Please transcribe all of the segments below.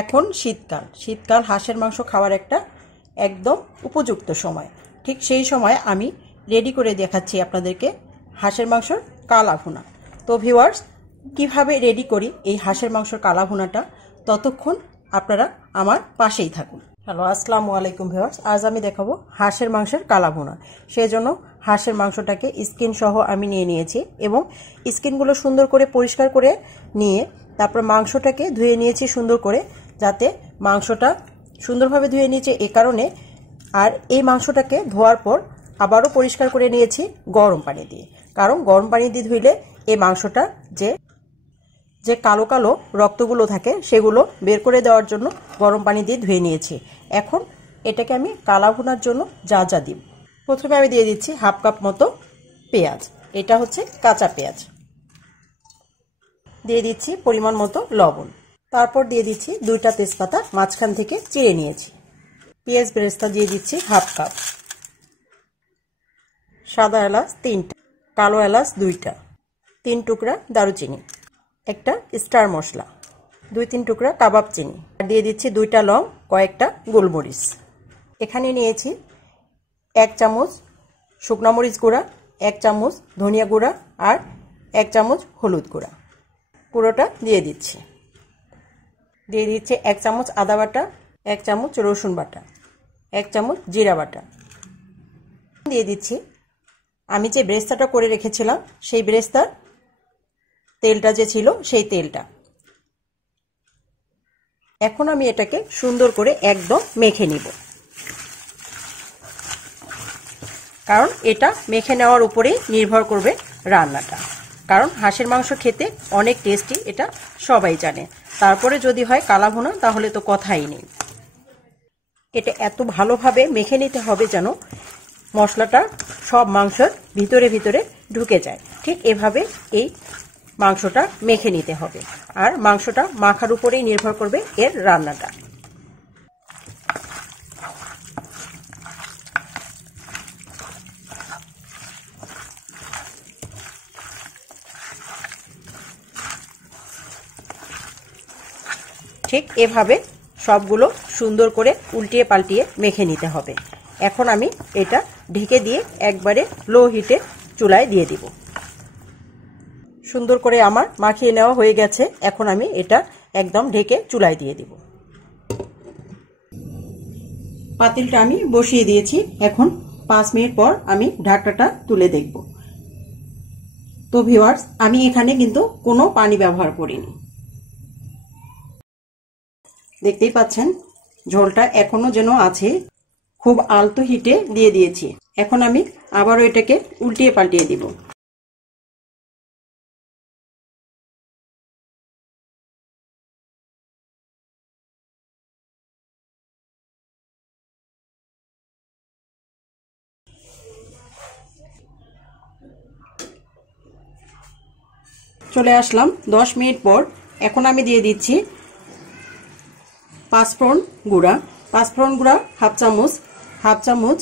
এখন শীতকাল, শীতকাল হাঁসের মাংস খাওয়ার একটা একদম উপযুক্ত সময়। ঠিক সেই সময় আমি রেডি করে দেখাচ্ছি আপনাদেরকে হাঁসের মাংসর কালা ভুনা। তো ভিউয়ার্স, কিভাবে রেডি করি এই হাঁসের মাংসর কালা ভুনাটা, ততক্ষণ আপনারা আমার পাশেই থাকুন। হ্যালো, আসসালামু আলাইকুম ভিউয়ার্স। আজ আমি দেখাবো হাঁসের মাংসের কালা ভুনা। সেই জন্য হাঁসের মাংসটাকে স্কিন সহ আমি নিয়ে নিয়েছি এবং স্কিনগুলো সুন্দর করে পরিষ্কার করে নিয়ে তারপর মাংসটাকে ধুয়ে নিয়েছি সুন্দর করে, যাতে মাংসটা সুন্দরভাবে ধুয়ে নিয়েছে এ কারণে। আর এই মাংসটাকে ধোয়ার পর আবারও পরিষ্কার করে নিয়েছি গরম পানি দিয়ে, কারণ গরম পানি দিয়ে ধুইলে এই মাংসটা যে কালো কালো রক্তগুলো থাকে সেগুলো বের করে দেওয়ার জন্য গরম পানি দিয়ে ধুয়ে নিয়েছি। এখন এটাকে আমি কালা ভুনার জন্য যা যা দিব, প্রথমে আমি দিয়ে দিচ্ছি হাফ কাপ মতো পেঁয়াজ, এটা হচ্ছে কাঁচা পেঁয়াজ। দিয়ে দিচ্ছি পরিমাণ মতো লবণ, তারপর দিয়ে দিচ্ছি 2টা তেজপাতা মাঝখান থেকে চিড়ে নিয়েছি। পেঁয়াজ বেরেস্তা দিয়ে দিচ্ছি হাফ কাপ, সাদা এলাচ 3টা, কালো এলাচ 2টা, 3 টুকরা দারুচিনি, একটা স্টার মশলা, 2-3 টুকরা কাবাব চিনি, আর দিয়ে দিচ্ছি 2টা লং, কয়েকটা গোলমরিচ। এখানে নিয়েছি 1 চামচ শুকনো মরিচ গুঁড়া, 1 চামচ ধনিয়া গুঁড়া আর 1 চামচ হলুদ গুঁড়া, পুরোটা দিয়ে দিচ্ছি। দিয়ে দিচ্ছি 1 চামচ আদা বাটা, 1 চামচ রসুন বাটা, 1 চামচ জিরা বাটা। দিয়ে দিচ্ছি আমি যে বেরেস্তাটা করে রেখেছিলাম সেই বেরেস্তার তেলটা যে ছিল সেই তেলটা। এখন আমি এটাকে সুন্দর করে একদম মেখে নিব, কারণ এটা মেখে নেওয়ার উপরেই নির্ভর করবে রান্নাটা। কারণ হাঁসের মাংস খেতে অনেক টেস্টি, এটা সবাই জানে। তারপরে যদি হয় কালা ভুনা তাহলে তো কথাই নেই। এটা এত ভালোভাবে মেখে নিতে হবে যেন মশলাটা সব মাংসের ভিতরে ভিতরে ঢুকে যায়। ঠিক এভাবে এই মাংসটা মেখে নিতে হবে, আর মাংসটা মাখার উপরেই নির্ভর করবে এর রান্নাটা। ঠিক এভাবে সবগুলো সুন্দর করে উল্টিয়ে পাল্টিয়ে মেখে নিতে হবে। এখন আমি এটা ঢেকে দিয়ে একবারে লো হিটে চুলায় দিয়ে দিব। সুন্দর করে আমার মাখিয়ে নেওয়া হয়ে গেছে। এখন আমি এটা একদম ঢেকে চুলায় দিয়ে দিব। পাতিলটা আমি বসিয়ে দিয়েছি। এখন 5 মিনিট পর আমি ঢাকনাটা তুলে দেখব। তো ভিউয়ার্স, আমি এখানে কিন্তু কোনো পানি ব্যবহার করিনি। দেখতেই পাচ্ছেন ঝোলটা এখনো যেন আছে, খুব আলতো হিটে দিয়ে দিয়েছি। এখন আমি আবারও এটাকে উল্টিয়ে পাল্টিয়ে দিব। চলে আসলাম 10 মিনিট পর। এখন আমি দিয়ে দিচ্ছি পাঁচফোড়ন গুঁড়া, হাফ চামচ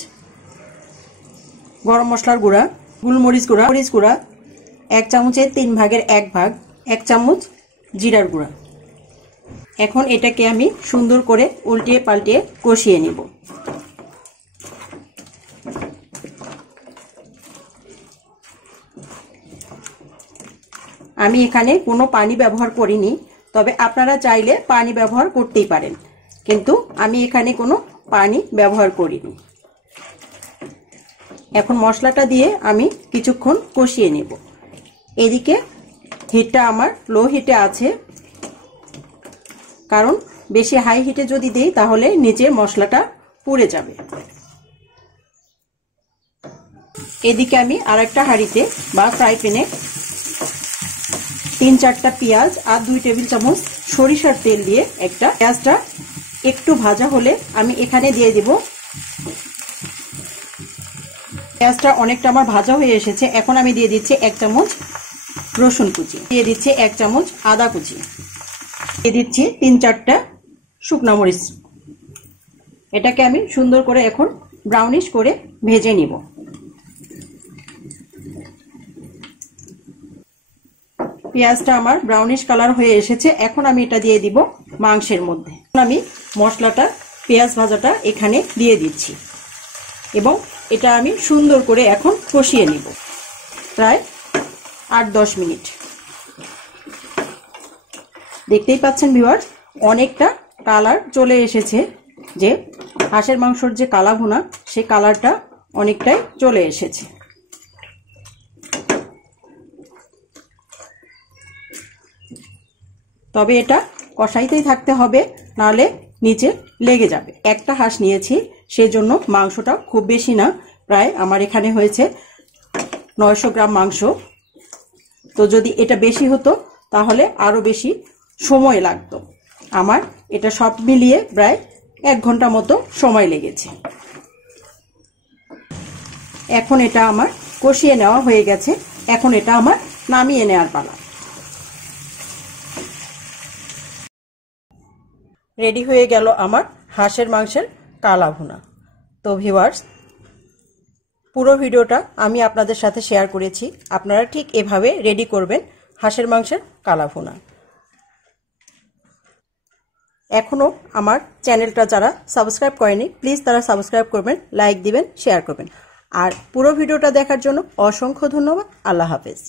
গরম মশলার গুঁড়া, গোলমরিচ গুঁড়া 1 চামচের 3 ভাগের 1 ভাগ, 1 চামচ জিরার গুঁড়া। এখন এটাকে আমি সুন্দর করে উল্টিয়ে পাল্টিয়ে কষিয়ে নেব। আমি এখানে কোনো পানি ব্যবহার করিনি, তবে আপনারা চাইলে পানি ব্যবহার করতেই পারেন, কিন্তু আমি এখানে কোনো পানি ব্যবহার করিনি। এখন মশলাটা দিয়ে আমি কিছুক্ষণ কষিয়ে নেব। এদিকে হিটটা আমার লো হিটে আছে, কারণ বেশি হাই হিটে যদি দেই তাহলে নিচে মশলাটা পুড়ে যাবে। এদিকে আমি আরেকটা হাঁড়িতে বা ফ্রাই প্যানে 3-4টা পেঁয়াজ আর 2 টেবিল চামচ সরিষার তেল দিয়ে একটা পেঁয়াজটা একটু ভাজা হলে আমি এখানে দিয়ে দিব। পেঁয়াজটা অনেকটা আমার ভাজা হয়ে এসেছে। এখন আমি দিয়ে দিচ্ছি 1 চামচ রসুন কুচি, দিয়ে দিচ্ছি 1 চামচ আদা কুচি, দিয়ে দিচ্ছি 3-4টা শুকনো মরিচ। এটাকে আমি সুন্দর করে এখন ব্রাউনিশ করে ভেজে নিব। পেঁয়াজটা আমার ব্রাউনিশ কালার হয়ে এসেছে। এখন আমি এটা দিয়ে দিব মাংসের মধ্যে। আমি মশলাটা পেঁয়াজ ভাজাটা এখানে দিয়ে দিচ্ছি এবং এটা আমি সুন্দর করে এখন কষিয়ে নিব প্রায় 8-10 মিনিট। দেখতেই পাচ্ছেন ভিউয়ার্স, অনেকটা কালার চলে এসেছে। যে হাঁসের মাংসর যে কালা ভুনা, সেই কালারটা অনেকটাই চলে এসেছে। তবে এটা কষাইতেই থাকতে হবে, নাহলে নিচে লেগে যাবে। একটা হাঁস নিয়েছি, সেই জন্য মাংসটা খুব বেশি না, প্রায় আমার এখানে হয়েছে 900 গ্রাম মাংস। তো যদি এটা বেশি হতো তাহলে আরো বেশি সময় লাগতো। আমার এটা সব মিলিয়ে প্রায় 1 ঘন্টা মতো সময় লেগেছে। এখন এটা আমার কষিয়ে নেওয়া হয়ে গেছে। এখন এটা আমার নামিয়ে নেওয়ার পালা। রেডি হয়ে গেল আমার হাঁসের মাংসের কালা ভুনা। তো ভিউয়ার্স, পুরো ভিডিওটা আমি আপনাদের সাথে শেয়ার করেছি। আপনারা ঠিক এভাবে রেডি করবেন হাঁসের মাংসের কালা ভুনা। এখনো আমার চ্যানেলটা যারা সাবস্ক্রাইব করেনি, প্লিজ তারা সাবস্ক্রাইব করবেন, লাইক দিবেন, শেয়ার করবেন। আর পুরো ভিডিওটা দেখার জন্য অসংখ্য ধন্যবাদ। আল্লাহ হাফেজ।